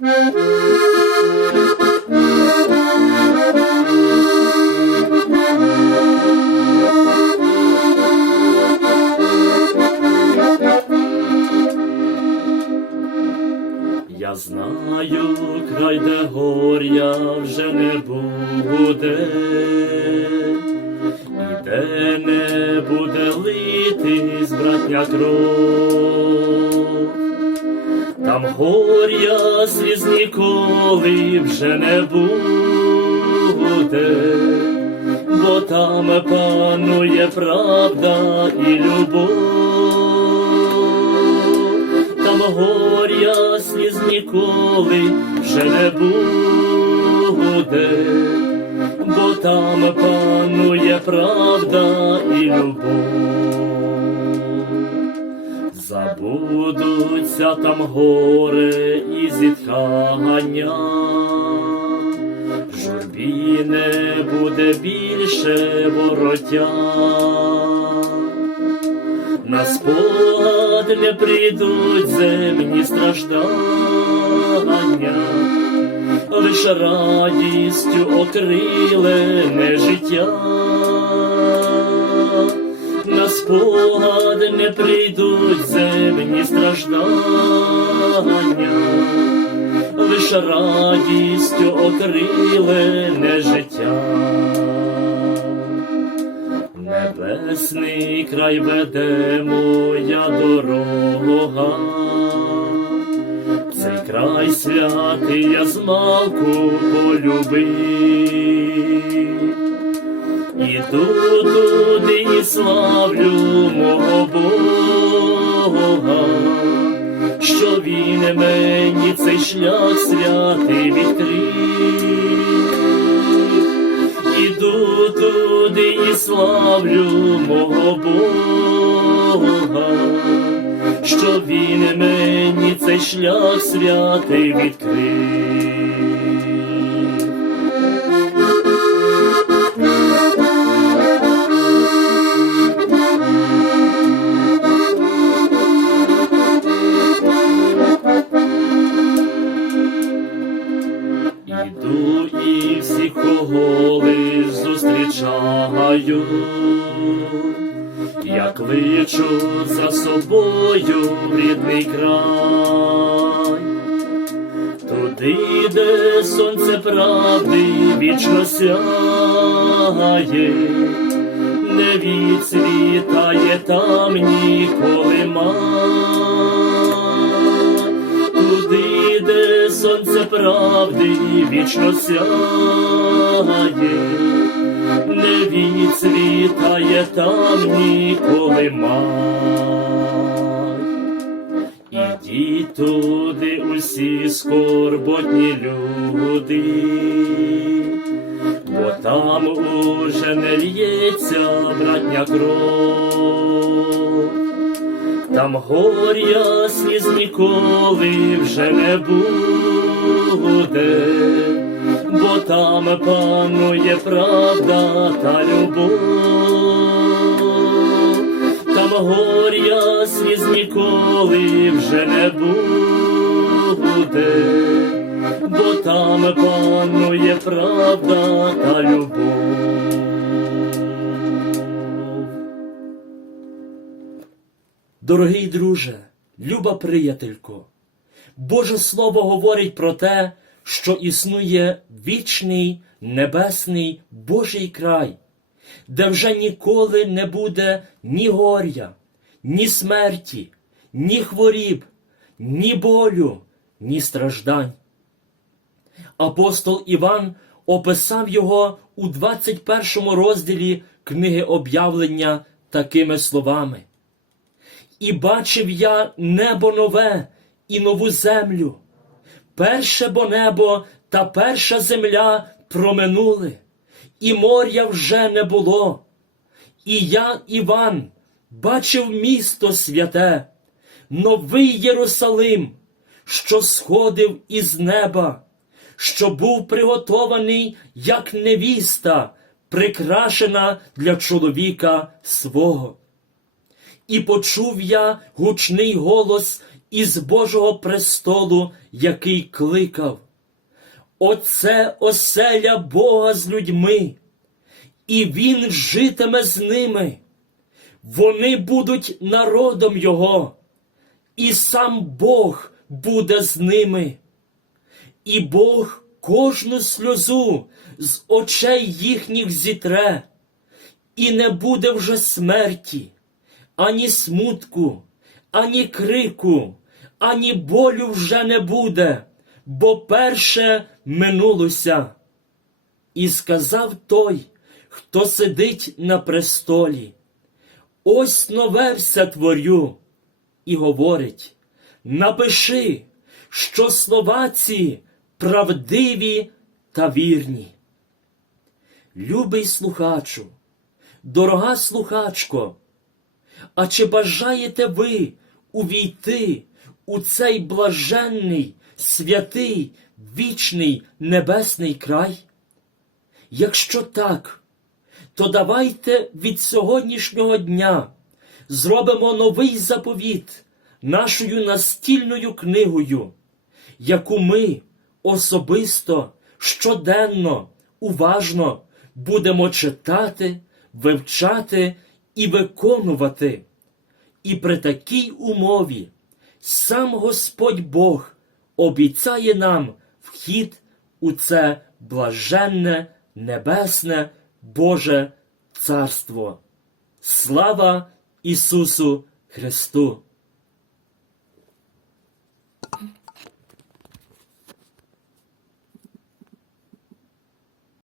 Я знаю, край, де горя вже не буде, і де не буде литись братня кров. Там горя сліз ніколи вже не буде, бо там панує правда і любов. Там горя сліз ніколи вже не буде, бо там панує правда і любов. Забудуться там горе і зітхання, журбі не буде більше вороття. На спогад не прийдуть земні страждання, лише радістю окрилене життя, на не прийдуть земні страждання, лише радістю окрилене життя. Небесний край веде моя дорога, цей край святий я змалку полюбив. Іду туди і славлю мого Бога, що він мені цей шлях святий відкрив. Іду туди і славлю мого Бога, що він мені цей шлях святий відкрив. Іду і всіх, кого зустрічаю, я кличу за собою рідний край, туди, де сонце правди вічно сяє, не відсвітає там ніколи май сонце правди вічно сяє, не відцвітає там ніколи май. Ідіть туди усі скорботні люди, бо там уже не лється братня кров. Там горя сліз ніколи вже не буде, бо там панує правда та любов, там горя сліз ніколи вже не буде, бо там панує правда та любов. Дорогий друже, люба приятелько, Боже Слово говорить про те, що існує вічний небесний Божий край, де вже ніколи не буде ні горя, ні смерті, ні хворіб, ні болю, ні страждань. Апостол Іван описав його у 21 розділі книги об'явлення такими словами. І бачив я небо нове і нову землю. Перше бо небо та перша земля проминули, і моря вже не було. І я, Іван, бачив місто святе, новий Єрусалим, що сходив із неба, що був приготований, як невіста, прикрашена для чоловіка свого. І почув я гучний голос із Божого престолу, який кликав. Оце оселя Бога з людьми, і Він житиме з ними. Вони будуть народом Його, і сам Бог буде з ними. І Бог кожну сльозу з очей їхніх зітре, і не буде вже смерті, ані смутку, ані крику, ані болю вже не буде, бо перше минулося. І сказав той, хто сидить на престолі, ось нове все творю, і говорить: напиши, що слова ці правдиві та вірні. Любий слухачу, дорога слухачко, а чи бажаєте ви увійти у цей блаженний, святий, вічний небесний край? Якщо так, то давайте від сьогоднішнього дня зробимо новий заповіт нашою настільною книгою, яку ми особисто, щоденно, уважно будемо читати, вивчати і виконувати. І при такій умові сам Господь Бог обіцяє нам вхід у це блаженне, небесне, Боже Царство. Слава Ісусу Христу!